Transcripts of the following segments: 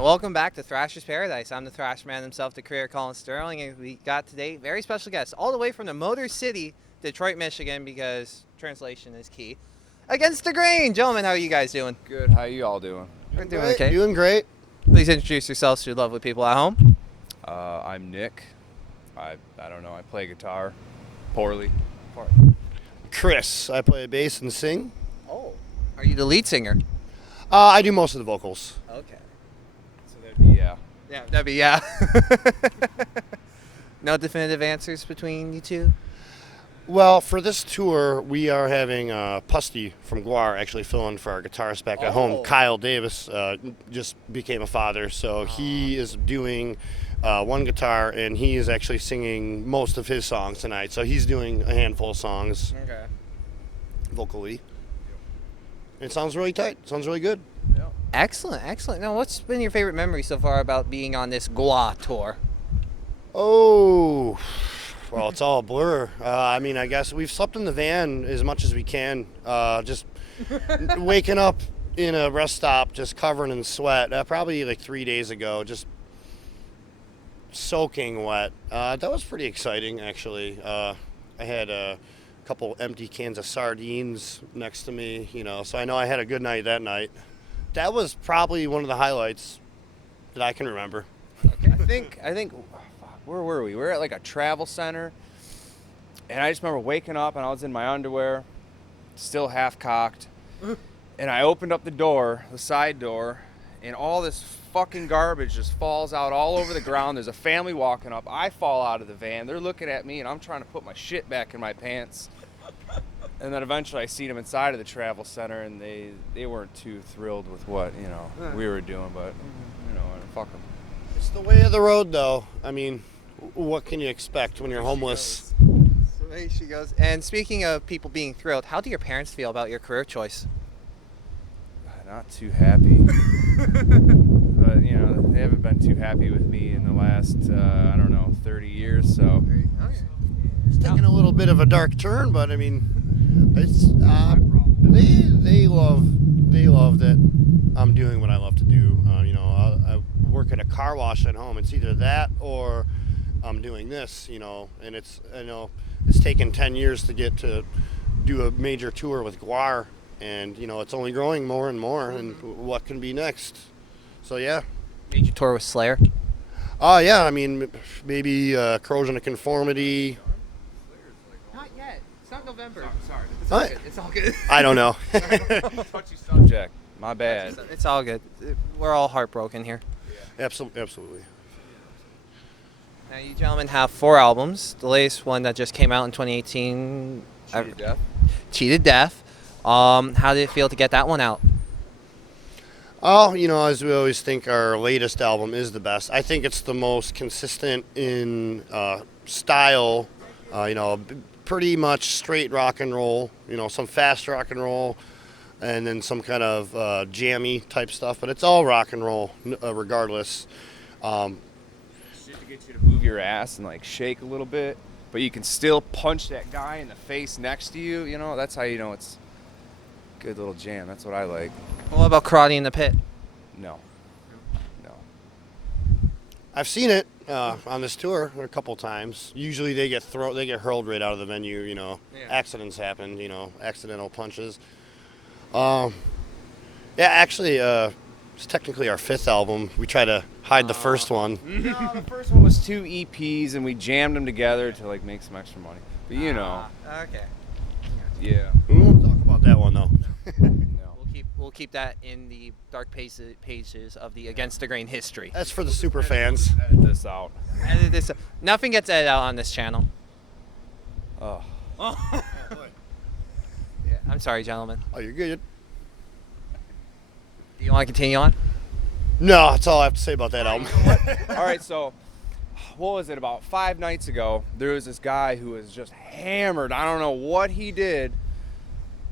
And welcome back to Thrasher's Paradise. I'm the Thrash Man himself, the career Colin Sterling, and we got today very special guests all the way from the Motor City, Detroit, Michigan, because translation is key. Against the Grain, gentlemen, how are you guys doing? Good. How you all doing? We're doing okay. Doing great. Please introduce yourselves to the lovely people at home. I'm Nick. I don't know. I play guitar poorly. Chris, I play bass and sing. Oh, are you the lead singer? I do most of the vocals. Okay. So that'd be Yeah, that'd be yeah. No definitive answers between you two. Well, for this tour, we are having Pusty from Guar actually fill in for our guitarist back at home. Kyle Davis just became a father, so he is doing one guitar, and he is actually singing most of his songs tonight. So he's doing a handful of songs Okay. vocally. It sounds really tight. Sounds really good. Excellent, excellent. Now, what's been your favorite memory so far about being on this Gua tour? Oh, well, it's all a blur. I mean, I guess we've slept in the van as much as we can. Just waking up in a rest stop, just covered in sweat. Probably like 3 days ago, just soaking wet. That was pretty exciting, actually. I had a couple empty cans of sardines next to me, so I know I had a good night that night. That was probably one of the highlights that I can remember. I think. Where were we? We were at like a travel center, and I just remember waking up and I was in my underwear, still half cocked, and I opened up the door, the side door, and all this fucking garbage just falls out all over the ground. There's a family walking up. I fall out of the van. They're looking at me, and I'm trying to put my shit back in my pants. And then eventually I see them inside of the travel center, and they weren't too thrilled with what, we were doing, but, fuck them. It's the way of the road, though. I mean, what can you expect when you're homeless? So there she goes. And speaking of people being thrilled, how do your parents feel about your career choice? Not too happy. But, they haven't been too happy with me in the last, 30 years, so. It's taking a little bit of a dark turn, but I mean, it's they love that I'm doing what I love to do. I work at a car wash at home. It's either that or I'm doing this. And it's taken 10 years to get to do a major tour with Guar, and it's only growing more and more. And what can be next? So yeah. Major tour with Slayer. Yeah. I mean, maybe Corrosion of Conformity. Not yet. It's not November. Sorry. It's all good. It's all good. I don't know. Touchy subject. My bad. It's all good. We're all heartbroken here. Absolutely. Now, you gentlemen have 4 albums. The latest one that just came out in 2018, Cheated Death. Cheated Death. How did it feel to get that one out? Oh, as we always think, our latest album is the best. I think it's the most consistent in style. Pretty much straight rock and roll. Some fast rock and roll, and then some kind of jammy type stuff. But it's all rock and roll, regardless. Shit to get you to move your ass and like shake a little bit, but you can still punch that guy in the face next to you. That's how you know it's a good little jam. That's what I like. What about Karate in the Pit? No. I've seen it on this tour a couple times. Usually they get hurled right out of the venue. Accidents happen. Accidental punches. Actually, it's technically our 5th album. We try to hide the first one. No, the first one was 2 EPs, and we jammed them together to like make some extra money. But Okay. Yeah. We won't talk about that one though. No. We'll keep that in the dark pages of the Against the Grain history. That's for the super fans. Edit this out. Edit this. Nothing gets edited out on this channel. Oh. Yeah. I'm sorry, gentlemen. Oh, you're good. Do you want to continue on? No, that's all I have to say about that album. All right, so what was it? About 5 nights ago, there was this guy who was just hammered. I don't know what he did,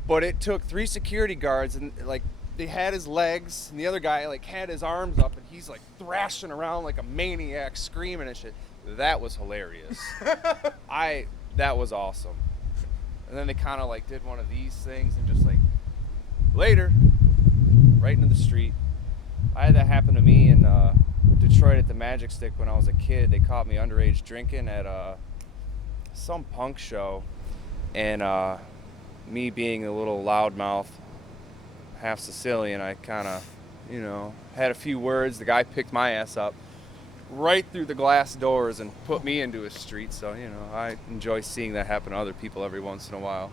but it took 3 security guards, and like they had his legs, and the other guy like had his arms up, and he's like thrashing around like a maniac, screaming and shit. That was hilarious. That was awesome. And then they kind of like did one of these things and just like later, right into the street. I had that happen to me in Detroit at the Magic Stick when I was a kid. They caught me underage drinking at some punk show, and me being a little loudmouth, half Sicilian, I kind of, had a few words. The guy picked my ass up right through the glass doors and put me into a street. So, I enjoy seeing that happen to other people every once in a while.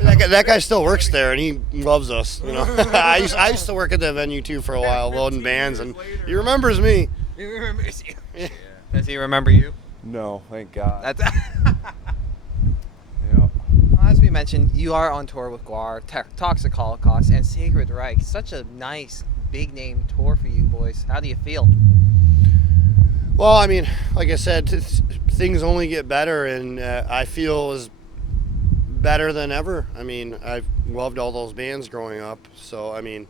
That guy still works there, and he loves us. I used to work at that venue too for a while, loading bands, and he remembers me. He remembers you. Yeah. Does he remember you? No, thank God. That's Yeah. Well, as we mentioned, you are on tour with Guar, Toxic Holocaust, and Sacred Reich. Such a nice, big name tour for you boys. How do you feel? Well, I mean, like I said, things only get better, and I feel as better than ever. I mean, I've loved all those bands growing up, so I mean,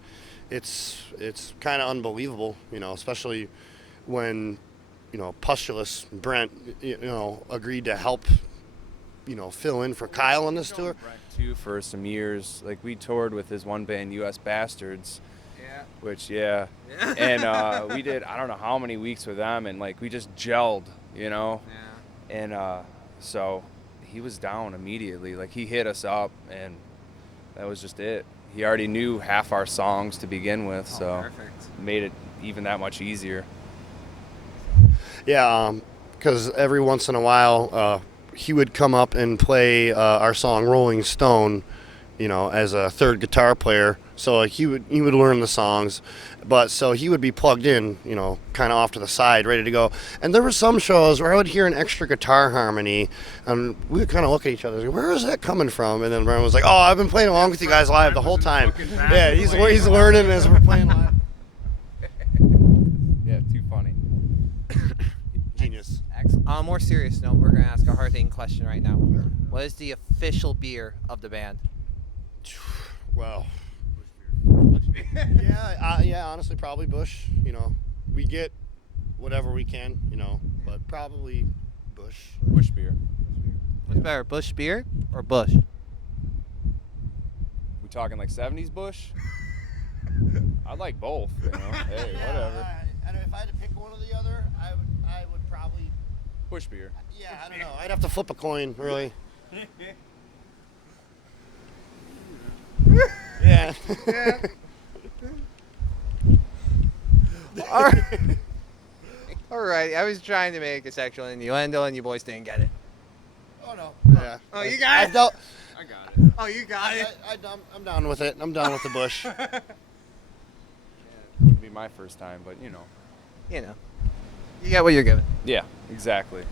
it's kind of unbelievable, especially when Pustulous Brent, agreed to help, fill in for Kyle on this tour. Brent too for some years. Like we toured with his one band, U.S. Bastards. Yeah. Which and we did I don't know how many weeks with them, and like we just gelled, Yeah. and so he was down immediately. Like he hit us up, and that was just it. He already knew half our songs to begin with, so Perfect. made it even that much easier. Yeah, because every once in a while, he would come up and play our song "Rolling Stone," as a third guitar player. So he would learn the songs, but so he would be plugged in, kind of off to the side, ready to go. And there were some shows where I would hear an extra guitar harmony, and we would kind of look at each other, and go, where is that coming from? And then Brian was like, "Oh, I've been playing along with you guys live the whole time." Yeah, he's learning as we're playing live. Yeah, too funny. Genius. Excellent. On a more serious note, we're going to ask a hard-hitting question right now. What is the official beer of the band? Well, yeah, honestly, probably Bush. We get whatever we can, but probably Bush. Bush beer. What's better, Bush beer or Bush? We talking like 70s Bush? I like both, Hey, whatever. If I had to pick one or the other, I would probably. Bush beer. Yeah, I don't know. I'd have to flip a coin, really. Yeah. All right. I was trying to make a sexual innuendo, and you boys didn't get it. Oh no. Yeah. Oh, you got it? I got it. Oh, you got it. I'm down with it. I'm down with the Bush. Wouldn't be my first time, but You get what you're given. Yeah, exactly.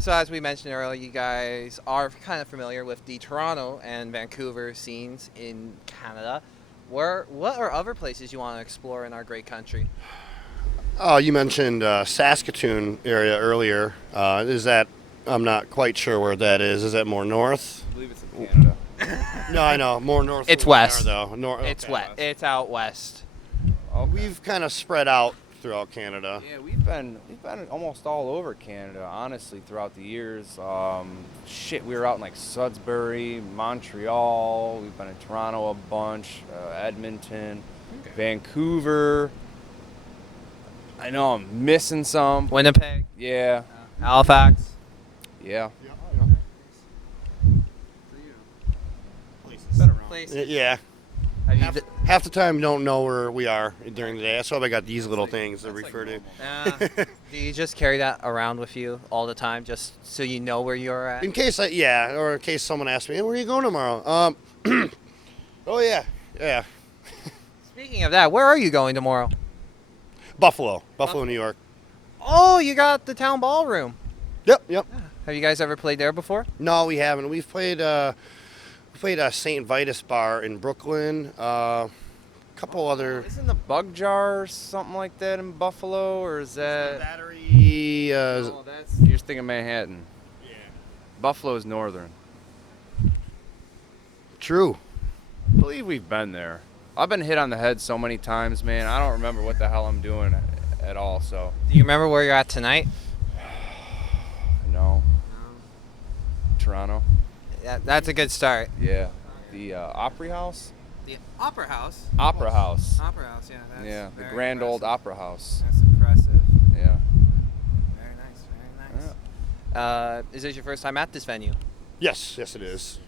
So as we mentioned earlier, you guys are kind of familiar with the Toronto and Vancouver scenes in Canada. What are other places you want to explore in our great country? Oh, you mentioned Saskatoon area earlier. Is that? I'm not quite sure where that is. Is that more north? I believe it's in Canada. No, I know more north. It's than we are, west. though. It's Okay. wet. It's out west. Okay. We've kind of spread out throughout Canada. Yeah, we've been almost all over Canada, honestly, throughout the years. We were out in like Sudbury, Montreal. We've been in Toronto a bunch, Edmonton, Vancouver. I know I'm missing some. Winnipeg, Yeah, Halifax. yeah. Places. Yeah. Have you Half the time, don't know where we are during the day. That's why I got these little things to refer to. do you just carry that around with you all the time, just so you know where you're at? In case or in case someone asks me, hey, where are you going tomorrow? Oh yeah. Speaking of that, where are you going tomorrow? Buffalo, New York. Oh, you got the town ballroom. Yep. Have you guys ever played there before? No, we haven't. We've played a St. Vitus bar in Brooklyn. Couple other. Isn't the Bug Jar or something like that in Buffalo, or is that? Battery. Oh, you're just thinking Manhattan. Yeah. Buffalo's northern. True. I believe we've been there. I've been hit on the head so many times, man. I don't remember what the hell I'm doing at all. So. Do you remember where you're at tonight? No. Toronto. Yeah, that's a good start. Yeah. The Opry House. The Opera House. Opera House. Opera House, yeah. That's Yeah, the very grand old impressive. opera house. That's impressive. Yeah. Very nice, very nice. Is this your first time at this venue? Yes, yes, it is.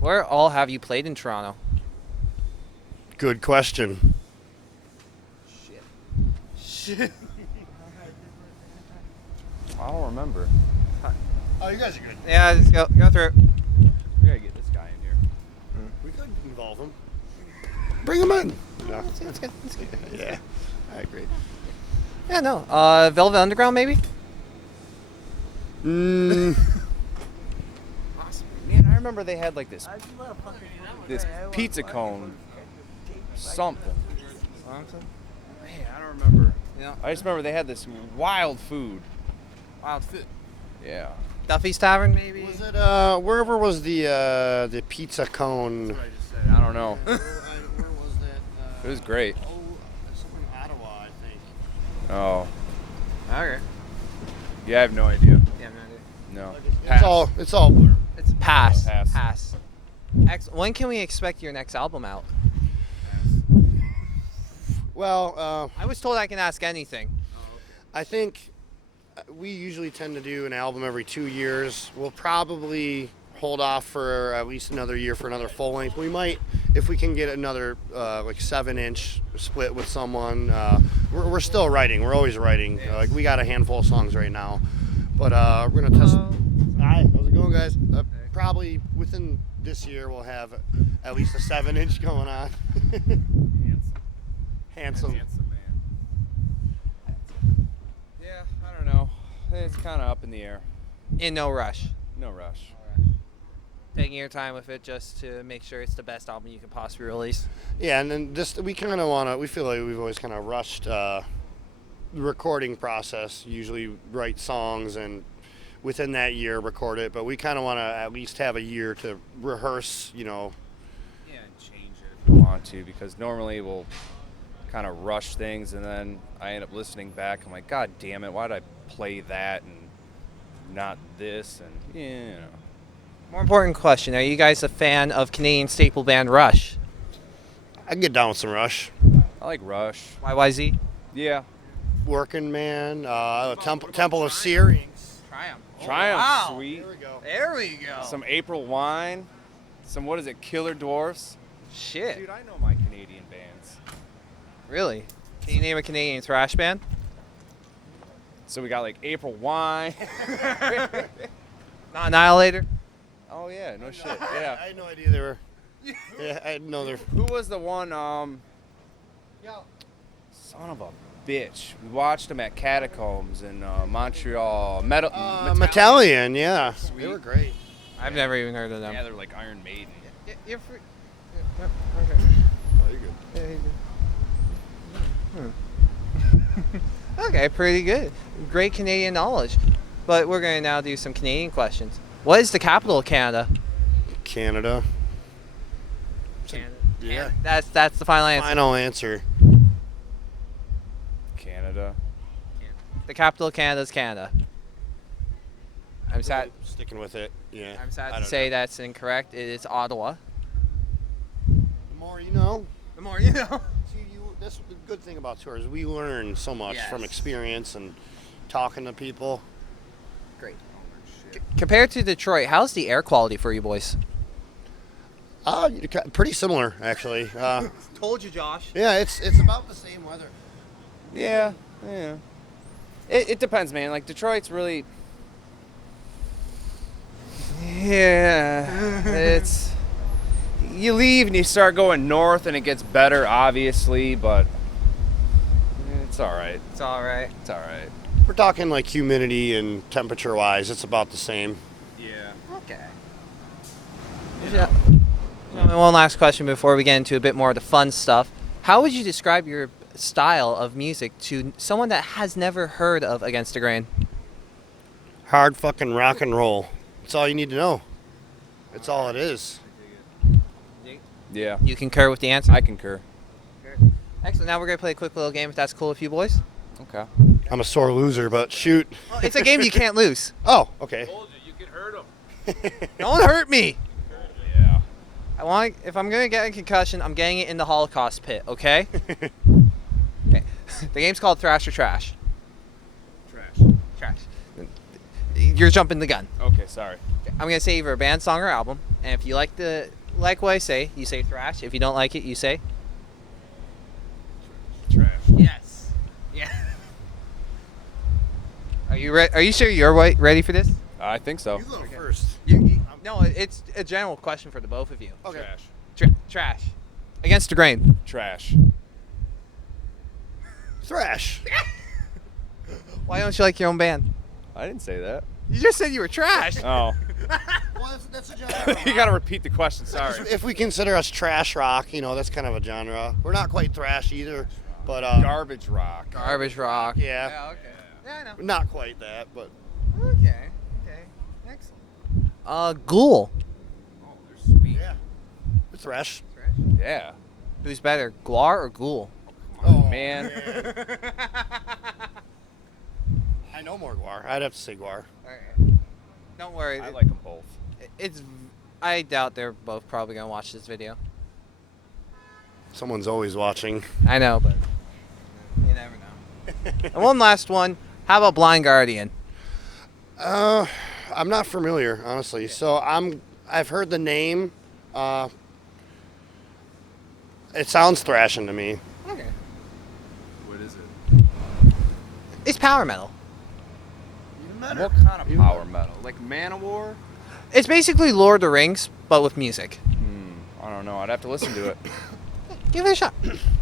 Where all have you played in Toronto? Good question. Shit. I don't remember. Oh, you guys are good. Yeah, just go through. We gotta get this guy in here. We could involve him. Bring him in. No. That's good. That's good. Yeah, I agree. Yeah, no. Velvet Underground, maybe? Mm, Man, I remember they had like this pizza cone something. Man, I don't remember. Yeah. I just remember they had this wild food. Wild food. Yeah. Duffy's Tavern, maybe? was it wherever was the pizza cone? I don't know. Where was that? It was great. Oh, something in Ottawa, I think. Oh. Okay. Yeah, I have no idea. Yeah, no, No. It's all blur. it's pass. Pass. When can we expect your next album out? Well, I was told I can ask anything. I think we usually tend to do an album every 2 years. We'll probably hold off for at least another year for another full length. We might, if we can get another like 7-inch split with someone. We're still writing. We're always writing. Like we got a handful of songs right now, but we're gonna test. Hi, how's it going, guys? Probably within this year we'll have at least a 7-inch going on. Handsome. Man. Yeah, I don't know. It's kind of up in the air. In no rush. No rush. Taking your time with it just to make sure it's the best album you can possibly release. Yeah, and then just we kind of want to. We feel like we've always kind of rushed the recording process. Usually write songs and within that year record it, but we kind of want to at least have a year to rehearse. You know. Yeah, and change it if we want to, because normally we'll kind of rush things and then I end up listening back. I'm like, God damn it, why did I play that and not this? And you know. More important question: are you guys a fan of Canadian staple band Rush? I can get down with some Rush. I like Rush. YYZ. Yeah. Working Man, Temple of Syria. Triumph, wow. sweet. we go. There we go. Some April Wine. Some, what is it, Killer Dwarfs? Shit. Dude, I know my Canadian bands. Really? Can you name a Canadian thrash band? So we got like April Wine. Not Annihilator. Oh yeah, no shit. Yeah. I had no idea they were. Yeah, I had no. They're. Who was the one? Son of a bitch. We watched them at Catacombs in Montreal. Metallian, yeah. Sweet. They were great. I've never even heard of them. Yeah, they're like Iron Maiden. You're free. Oh, you're good. Okay, pretty good. Great Canadian knowledge. But we're going to now do some Canadian questions. What is the capital of Canada? Canada. Canada. Yeah. That's the final answer. Final answer. Canada. The capital of Canada is Canada. I'm sad. Sticking with it. Yeah. I'm sad I to don't say know. that's incorrect. It is Ottawa. The more you know. The more you know. See, that's the good thing about tours. We learn so much from Yes. experience and talking to people. Great. Compared to Detroit, how's the air quality for you boys? Pretty similar, actually. Told you, Josh. Yeah, it's about the same weather. Yeah. Yeah. It depends, man. Like Detroit's really. Yeah. It's. You leave and you start going north and it gets better, obviously, but it's all right. It's all right. It's all right. We're talking like humidity and temperature-wise, it's about the same. Yeah. Okay. Yeah. One last question before we get into a bit more of the fun stuff. How would you describe your style of music to someone that has never heard of Against the Grain? Hard fucking rock and roll. That's all you need to know. It's all it is. Yeah. You concur with the answer? I concur. Excellent. Now we're going to play a quick little game if that's cool with you boys. Okay. I'm a sore loser, but shoot. Well, it's a game you can't lose. Oh, okay. You can hurt them. Don't hurt me. Yeah. If I'm gonna get a concussion, I'm getting it in the Holocaust pit. Okay. Okay. The game's called Thrash or Trash. Trash. You're jumping the gun. Okay, sorry. I'm gonna say either a band, song, or album, and if you like what I say, you say thrash. If you don't like it, you say Trash. yes. Yeah. Are you ready? Are you sure you're ready for this? I think so. You go first. No, it's a general question for the both of you. Okay. Trash. Trash. Against the grain. Trash. Thrash. Why don't you like your own band? I didn't say that. You just said you were trash. Oh. Well, that's a genre. You gotta repeat the question. Sorry. If we consider us trash rock, that's kind of a genre. We're not quite thrash either, but Garbage rock. Garbage rock. Yeah. Okay. Yeah, I know. Not quite that, but Okay. Excellent. Ghoul. Oh, they're sweet. yeah, it's thrash. Yeah. Who's better, Guar or Ghoul? Oh Man. I know more Guar. I'd have to say Guar. Alright. Don't worry. I like them both. I doubt they're both probably gonna watch this video. Someone's always watching. I know, but you never know. And one last one. How about Blind Guardian? I'm not familiar, honestly. So I've heard the name. It sounds thrashing to me. Okay. What is it? It's power metal. What kind of power metal? Like Manowar? It's basically Lord of the Rings, but with music. I don't know. I'd have to listen to it. Give it a shot.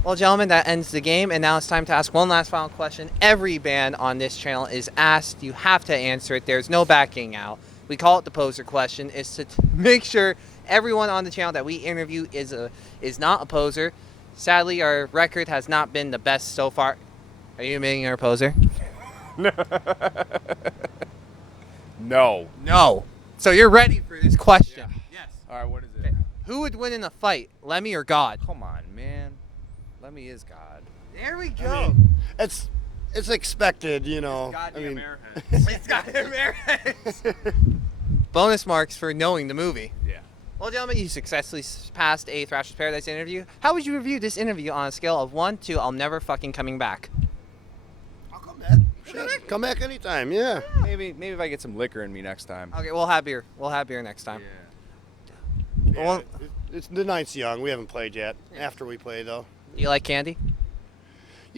Well, gentlemen, that ends the game, and now it's time to ask one last final question. Every band on this channel is asked. You have to answer it. There's no backing out. We call it the poser question. It's to make sure everyone on the channel that we interview is not a poser. Sadly, our record has not been the best so far. Are you admitting you're a poser? No. No. So you're ready for this question. Yes. All right, what is it? Okay. Who would win in a fight, Lemmy or God? Come on, man. Lemmy is God. There we go. I mean, it's expected, Goddamn airhead. It's got Americans. Bonus marks for knowing the movie. Yeah. Well, gentlemen, you successfully passed a Thrasher's Paradise interview. How would you review this interview on a scale of 1 to I'll never fucking coming back? I'll come back. Sure. Come back anytime. Yeah. Maybe if I get some liquor in me next time. Okay, we'll have beer. We'll have beer next time. Yeah, Well, it's the night's young. We haven't played yet. After we play, though. you like candy?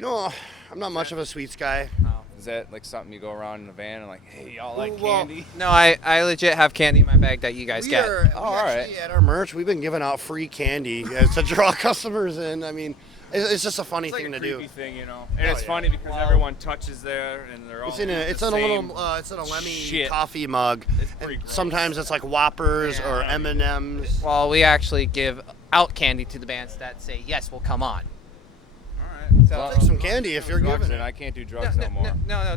I'm not much of a sweets guy. Is that like something you go around in a van and like, hey, y'all like Well, candy? No, I legit have candy in my bag that you guys get. All right. At our merch, we've been giving out free candy to draw customers in. I mean, it's just a funny It's like thing a to do. creepy thing, And it's yeah. funny because everyone touches there and they're all It's in a it's in a Lemmy shit. coffee mug. It's pretty And gross. sometimes it's like Whoppers Yeah, or I mean, M&Ms. Well, we actually give out candy to the bands that say, yes, we'll come on. All right. So- Take some candy if you're drugs giving and it. I can't do drugs no more. No,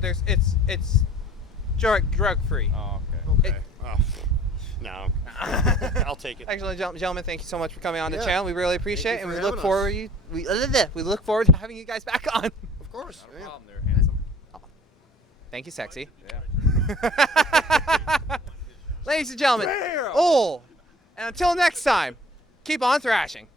it's drug free. Oh, okay. Okay. No. I'll take it. Excellent, gentlemen. Thank you so much for coming on the Yeah. channel. We really appreciate it, Thank and you we for look having forward we look forward to having you guys back on. Of course. Not a Yeah. problem there, handsome. Thank you, sexy. Yeah. Ladies and gentlemen, and until next time, keep on thrashing.